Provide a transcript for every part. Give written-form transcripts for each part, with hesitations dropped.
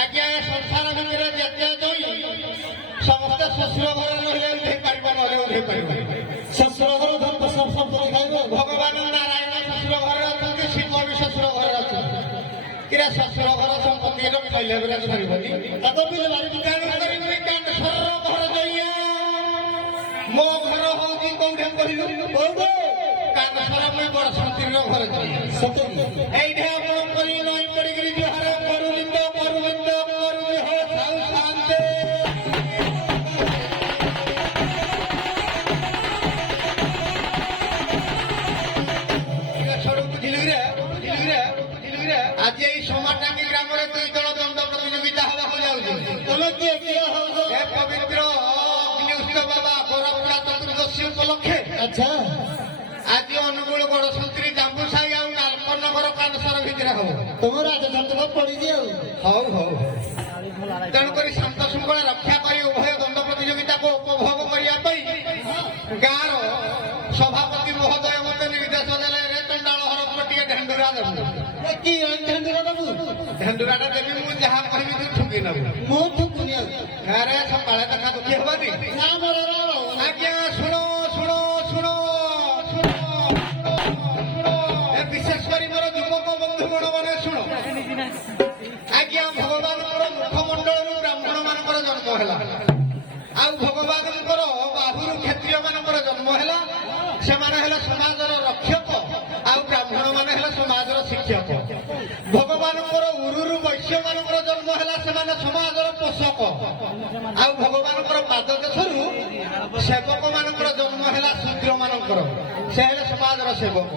आज्ञा संसार भितर जिते जई समस्त शशुर घर रही उठे पार उठे पार शशुर घर संपत्ति खाइब भगवान नारायण शशुर घर अच्छा शिव भी शशुर घर अच्छा कि शशुर घर संपत्ति खाइले बेला सरीबनी घर जइया मो घर हूँ कौटे कहलु कानसर मुई बड़ शांतिर घर जइया ये आप नई पड़ी जुहार करुलिंद करुलिंद करुली हो साउ शांति आज ये समाटांगी ग्राम में दुई दल दंड प्रतियोगिता हवा पवित्र बाबा गोरखपुरा चतुर्दशी उपलक्षे अच्छा आज अनुगुण गड़संत्री जांबू साई आ नालपनगर कानसर भितर हम तुम राजधानी पड़ी हौ हौ तेणुक शांत श्रृंखला रक्षा कर उभय दंड प्रतियोगिता को उपभोग करने गाँव सभापति महोदय मत निर्देश देले चंडाल हरपुर टे ढेंडुरा देव ढेंडुराटा देवी मुझे जहाँ कह ठुकी नबू मुझे अरे सका देखा दुखी हमारी आज्ञा शुण शुण शुण विशेषकर मोर युवक बंधु गण मैंने शुण आज्ञा भगवान मुखमंडल ब्राह्मण मान जन्म है भगवान बाहुर क्षत्रिय मान जन्म है से समाजर रक्षक आ ब्राह्मण मान समाजर शिक्षक भगवान उरुरु वैश्य मान जन्म है समाजर पोषक आ भगवान पाद देशरू सेवक मान जन्म है शूद्र मान से समाजर सेवक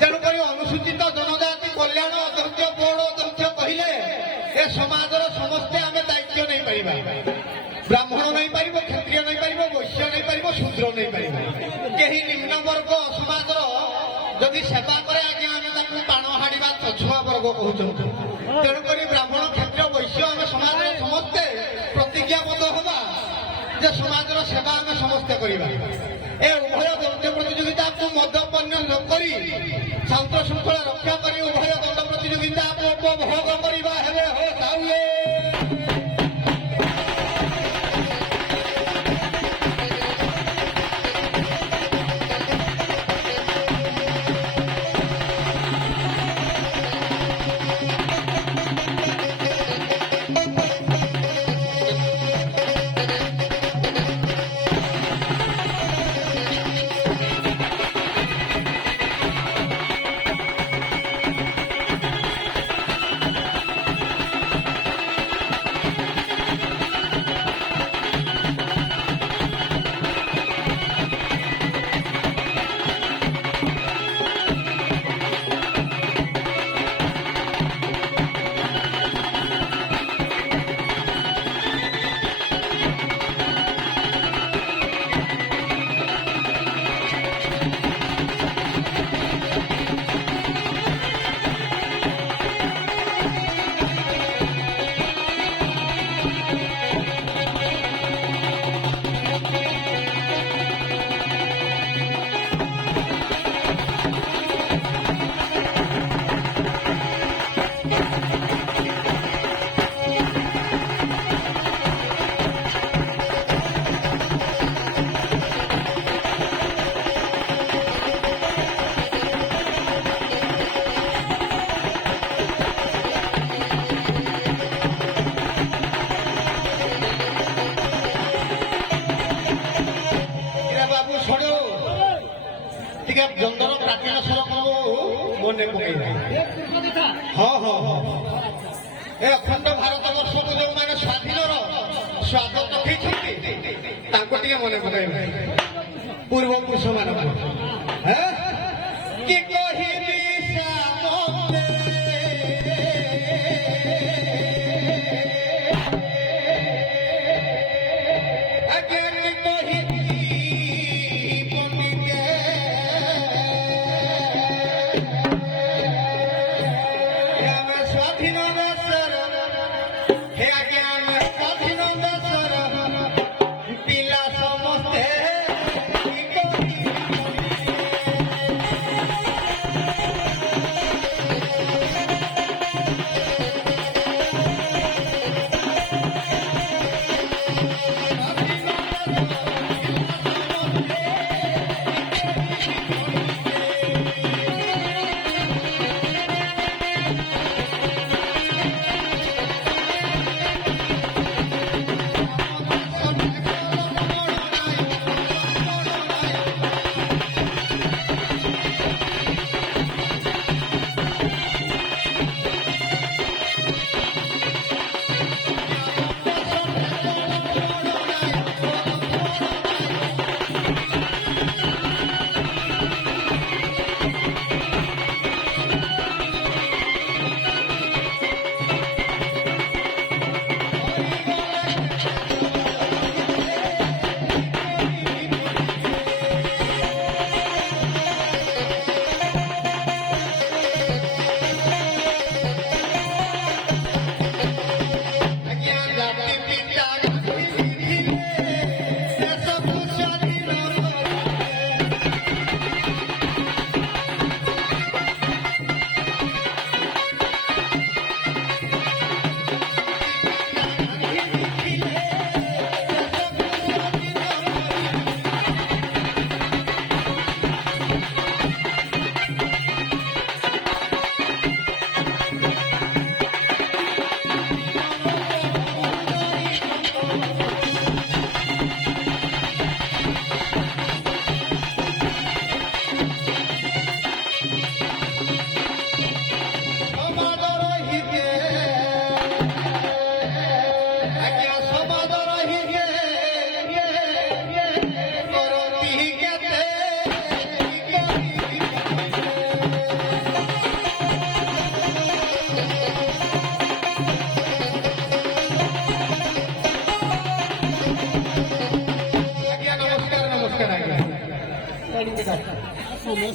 तेणुक अनुसूचित जनजाति कल्याण अध्यक्ष बोर्ड अध्यक्ष कहले ए समाजर समस्ते आम दायित्व नहीं पार ब्राह्मण नहीं पार क्षत्रिय नहीं पार वैश्य नहीं पार शूद्र नहीं पार कहीं निम्न वर्ग समाजर जदि सेवा करे आज्ञा आम पाण हाड़ा छुआ वर्ग कहूँ तेणुक ब्राह्मण क्षत्रिय वैश्य आम समाज समस्ते प्रतिज्ञाबद्ध हवा जे समाजर सेवा आम समस्ते करवा ए उभय दंड प्रतियोगिता को मद्यपान न कर शांत श्रृंखला रक्षा कर उभय दंड प्रतियोगिता को उपभोग करवा हेले हो साउए ଏ ଅଖଣ୍ଡ ଭାରତ ବର୍ଷକୁ ଯେଉଁମାନେ ସ୍ୱାଧୀନର ସ୍ୱାଦ ଚଖେଇଛନ୍ତି ତାଙ୍କୁ ଟିକେ ମନେ ପକାଇବେ ପୂର୍ବ ପୁରୁଷ ମାନଙ୍କୁ କି କହିବି ସାମତେ ଆଜ୍ଞା କି କହିବି ପଣ୍ଡିତେ ଆମେ ସ୍ୱାଧୀନ ଦେଶର ହେ ଆଜ୍ଞା ଆମେ ସ୍ୱାଧୀନ ଦେଶର ପିଲା ସମସ୍ତେ କି କହିବି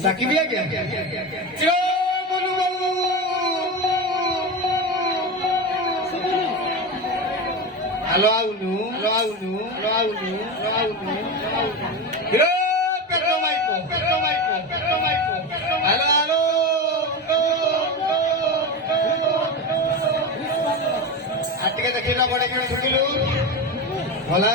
Saki भी आ गया चलो बोलू बोलू हेलो आउनु हेलो पेट्रो माइको हेलो हेलो आटिके देखिलो बड़े केने छुटिलु भला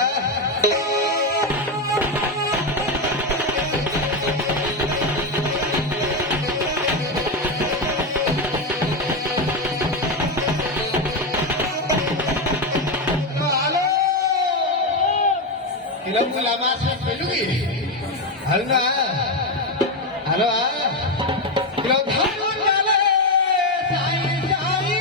Ilang lama sa pelugi. Halo na. Halo ah. Ilang hamon dale. Sai sai.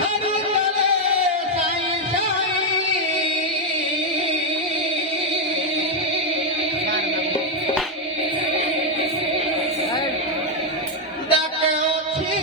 Hamon dale. Sai sai. Dake ochi.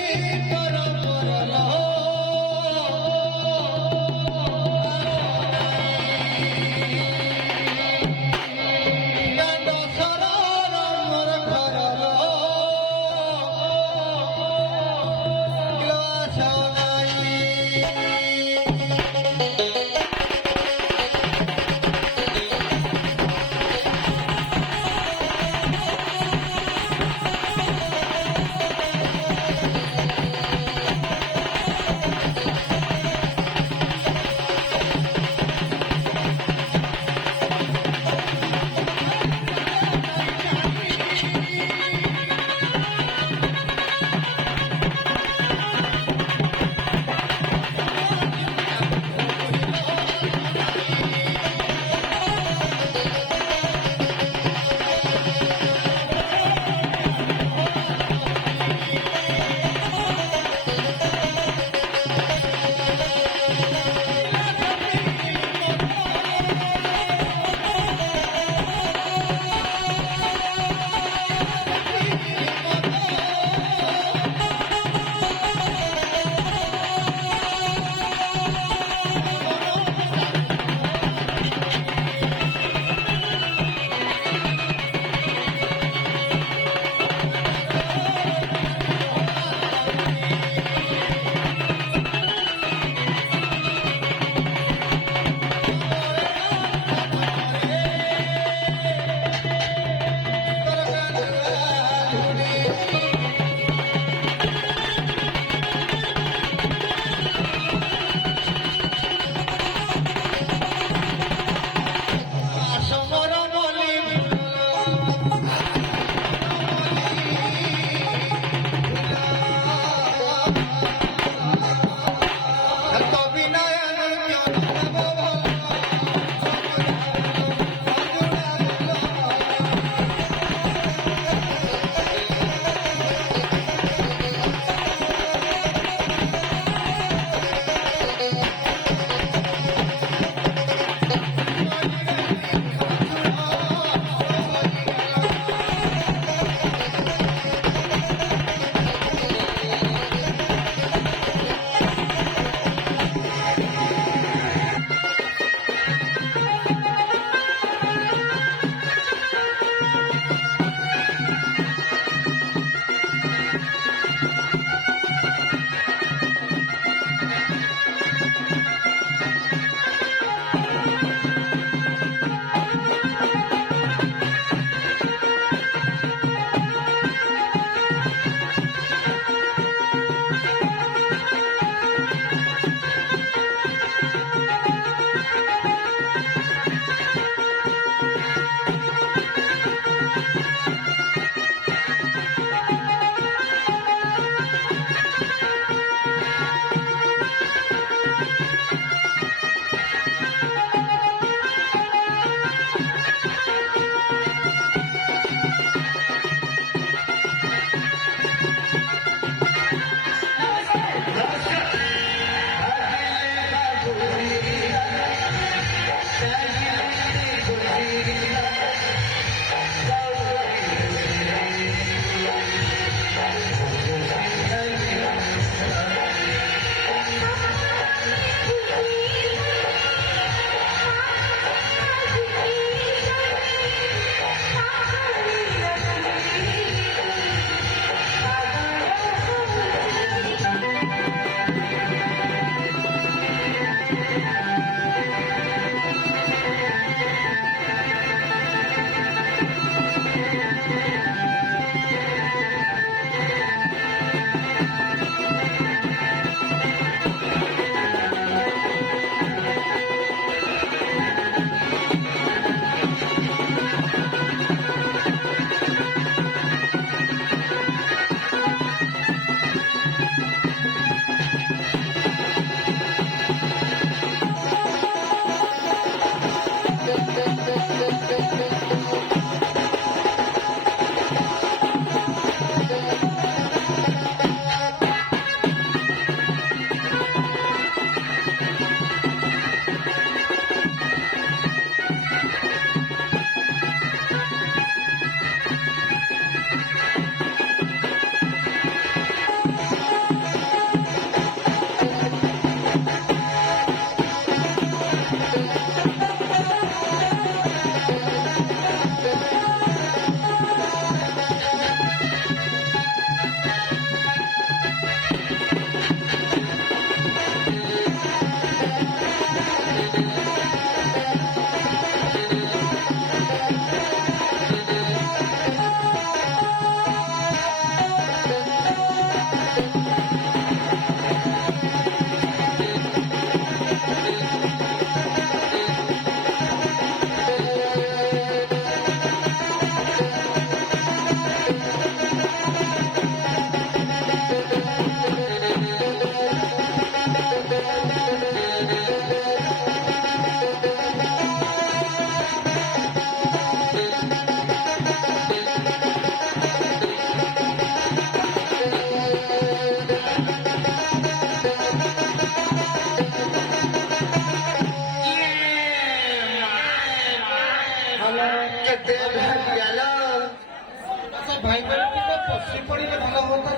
ଭାଇ ମାନେ ଟିକେ ପଶି ପଡ଼ିଲେ ଭଲ ହୁଅନ୍ତା।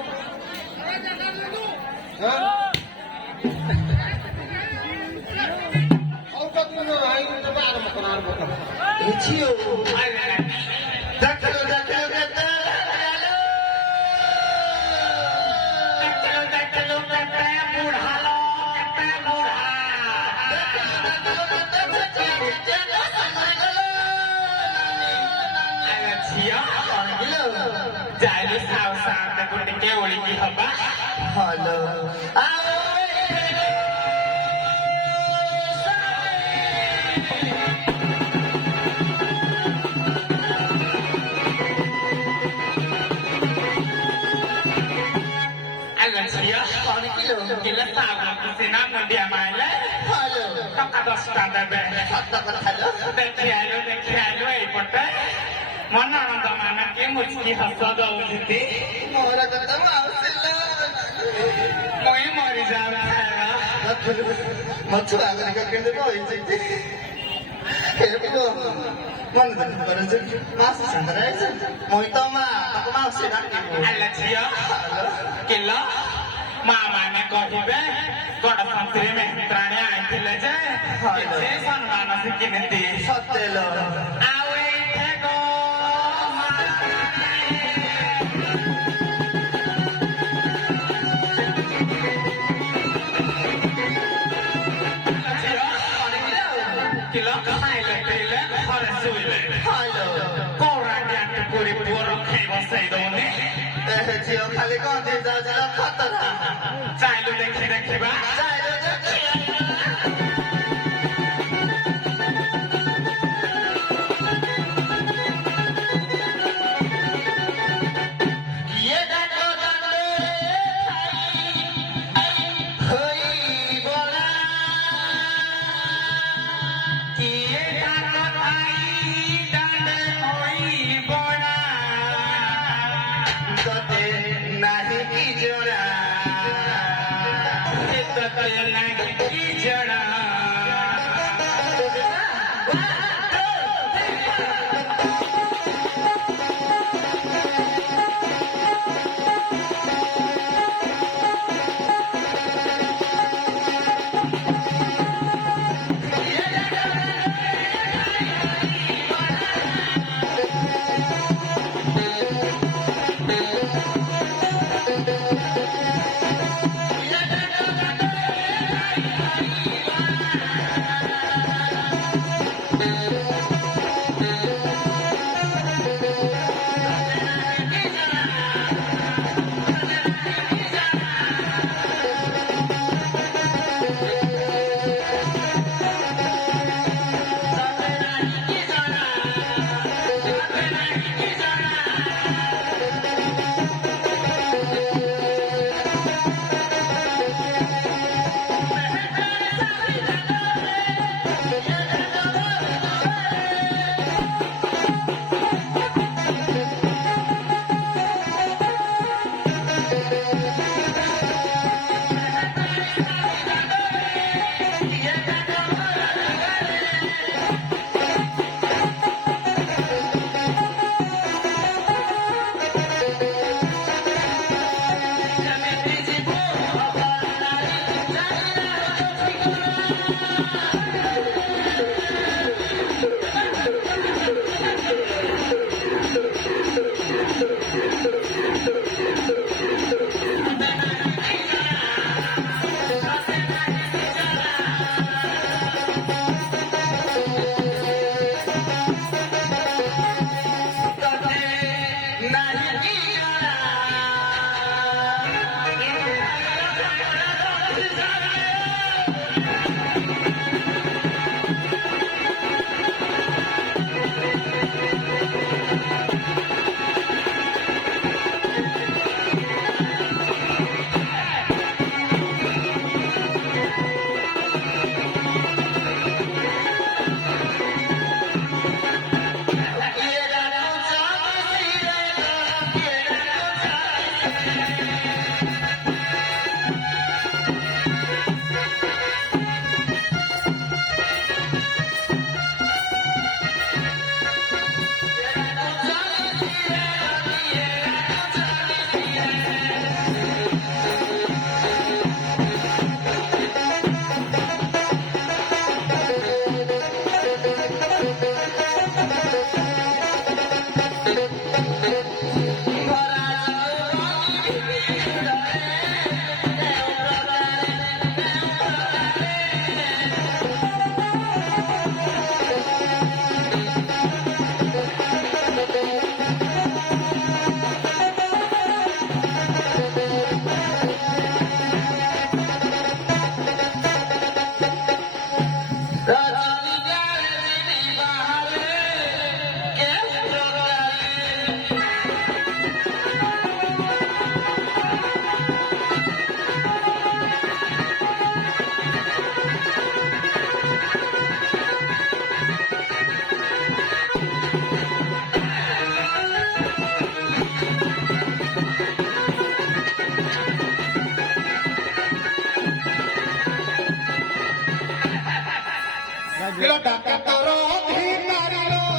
ହଉ ତ ତୁମେ ଆରମ୍ଭ କର ଆରମ୍ଭ କର। ଝିଅ ଦେଖିଲ ଦେଖିଲ କେତେ Jadi sausah takut ke uli ki haba. Halo. Alah sia, kila sawa kusina mundia maile. Halo. Tak ada standar be. Halo. Dekhialo ei pote. Mana nanda mana ke muchki hasada ujiti. Mora kata mausilla. Moi mori jara hai. Machu agar ka kende boy jiti. Kepo. Man berje mas sandarai je. Moi to ma, aku mau sidak ibu. Alah sia. Kila मामाने कहिबे गड संतरी मेहत्राणे आइथिले जे से सम्मान से किनती सतेल आवे थे गो किलो खाइले पिले हरे सुइले हेलो कोरा ड्याट पुरी पुरो खाइ बसै दोने झियो खाली कति जाजला खतरा चाइलो देखि देखिबा चाइलो देखि ये डाको डाले होई बोला किए डाको आई डांडे होई बोड़ा कते नाही की जोड़ा कते नाही की जड़ा ডাকাতর অধিকারীর ডাকিব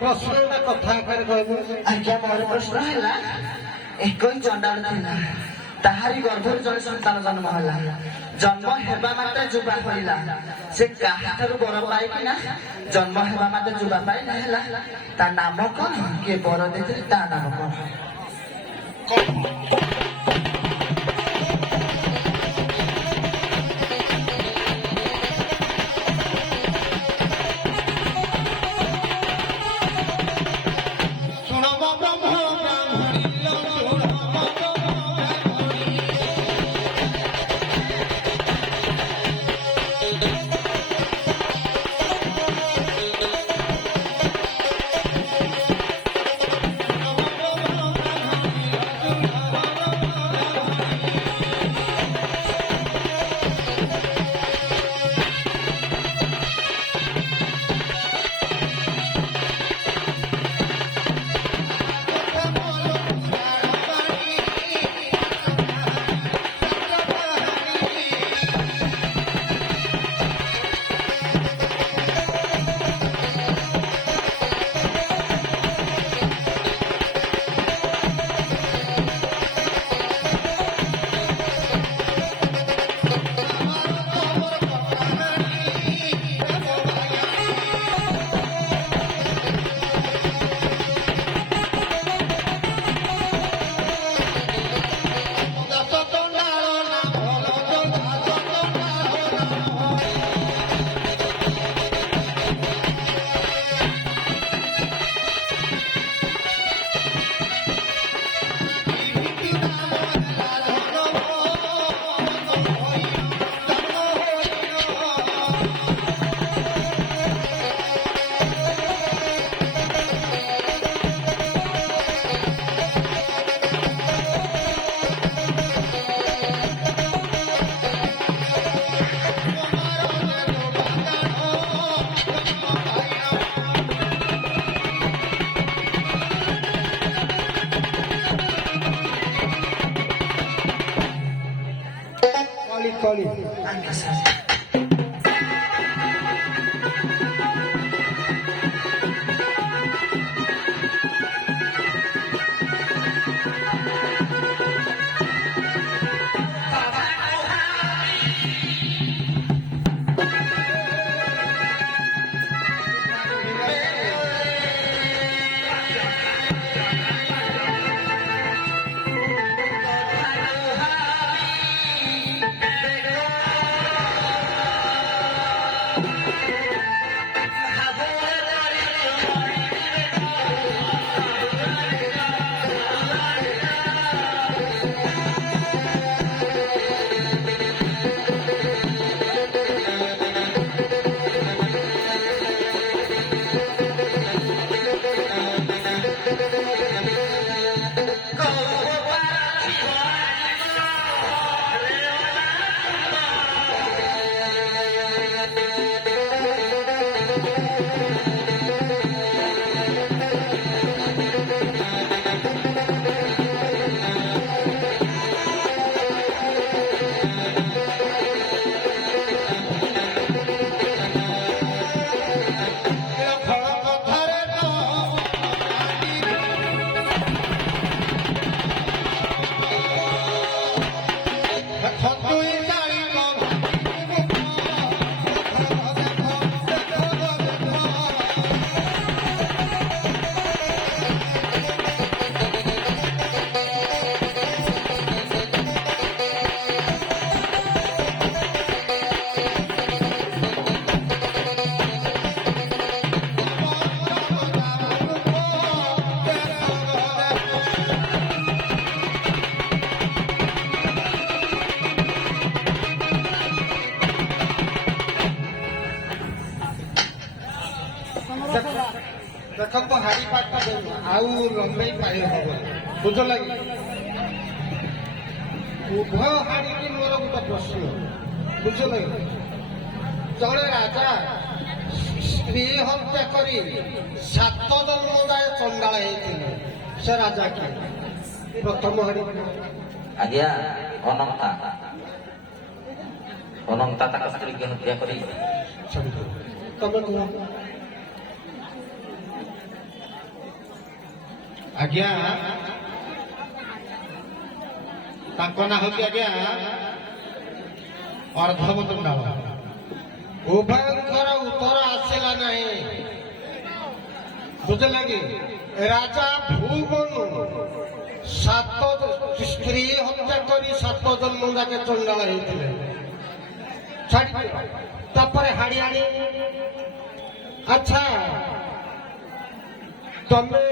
ପ୍ରଶ୍ନଟା କଥା ଆକାରରେ କହିବୁ। ଆଜ୍ଞା ମୋର ପ୍ରଶ୍ନ ହେଲା ଏକୋଇ ଚଣ୍ଡାଳ ଥିଲା ତାହାରି ଗର୍ଭରୁ ଜଣେ ସନ୍ତାନ ଜନ୍ମ ହେଲା ଜନ୍ମ ହେବା ମାତ୍ରେ ଯୁବା ହୋଇଲା ସେ କାହାଠାରୁ ବର ପାଇକିନା ଜନ୍ମ ହେବା ମାତ୍ରେ ଯୁବା ପାଇଲା ହେଲା ତା ନାମ କଣ କିଏ ବର ଦେଇଥିଲେ ତା ନାମ କଣ? କଳି ଆଜ୍ଞା ସାର୍। ଦେଖ ତ ହାରି ପାଠଟା ଆଉ ଲମ୍ବେଇ ପାଇ ହବ ବୁଝ ଲାଗି ଉଭୟ ହାରିକି ମୋର ଗୋଟେ ପ୍ରଶ୍ନ ବୁଝ ଲାଗି ଜଣେ ରାଜା ସ୍ତ୍ରୀ ହତ୍ୟା କରି 7 ଜନ୍ମ ଯାଏ ଚଣ୍ଡାଳ ହେଇଥିଲେ ସେ ରାଜା କିଏ ପ୍ରଥମ ହାରି ଆଜ୍ଞା ଅନନ୍ତା ଅନନ୍ତା ତାଙ୍କ ସ୍ତ୍ରୀକି ହତ୍ୟା କରି ତମେ କୁହ ଆଜ୍ଞା ତାଙ୍କ ନାଁ ହଉଛି ଆଜ୍ଞା ଅର୍ଦ୍ଧବ ଚଣ୍ଡାଳ ଉଭୟଙ୍କର ଉତ୍ତର ଆସିଲା ନାହିଁ ବୁଝିଲା କି ରାଜା ଭୂମନୁ 7 ସ୍ତ୍ରୀ ହତ୍ୟା କରି 7 ଜନ୍ମ ଯାକେ ଚଣ୍ଡାଳ ହେଇଥିଲେ ଛାଡ଼ି ତାପରେ ହାଡ଼ିଆଣି ଆଚ୍ଛା ତମେ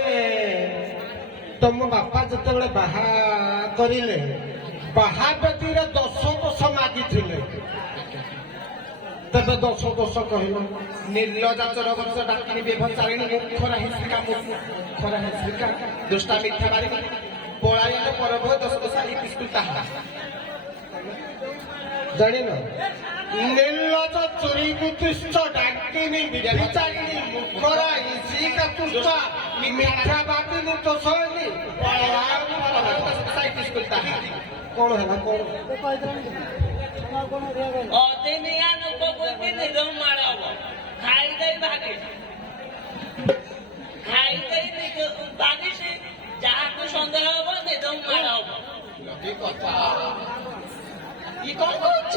ତମ ବାପା ଯେତେବେଳେ ବାହା କରିଲେ ବାହା ବେଦୀରେ 10 ଦୋଷ ମାଗିଥିଲେ ତେବେ 10 ଦୋଷ କହିଲ ନିର୍ଲଜା ଚୋରବଂଶ ଡାକିଣୀ ବ୍ୟବଚାରିଣୀ ମୁଖରା ହିଂସିକା ମୁଖରା ହିଂସିକା ଦୁଷ୍ଟା ମିଥ୍ୟା ବାରି ପଳାୟନ ପରଭୟ ଦଶ ଦଶା ଇତିସ୍କୃତା ଜାଣିନ ନିର୍ଲଜ ଚୋରି କୁତିଷ୍ଠ ଡାକିଣୀ ବ୍ୟବଚାରିଣୀ ମୁଖରା ହିଂସିକା ତୁଷ୍ଟ ମିଥ୍ୟାବାଦିନୀ ଦୋଷଣୀ କଣ ହେଲା କଣ ଅଦିନିଆ ଲୋକକୁ ବି ନିରହ ମାଡ଼ ହବ ଖାଇଦେଇ ଭାଗିଛି ଯାହାକୁ ସନ୍ଦେହ ହବ ନିରହ ମାଡ଼ ହବ ଇ କଣ କରୁଛ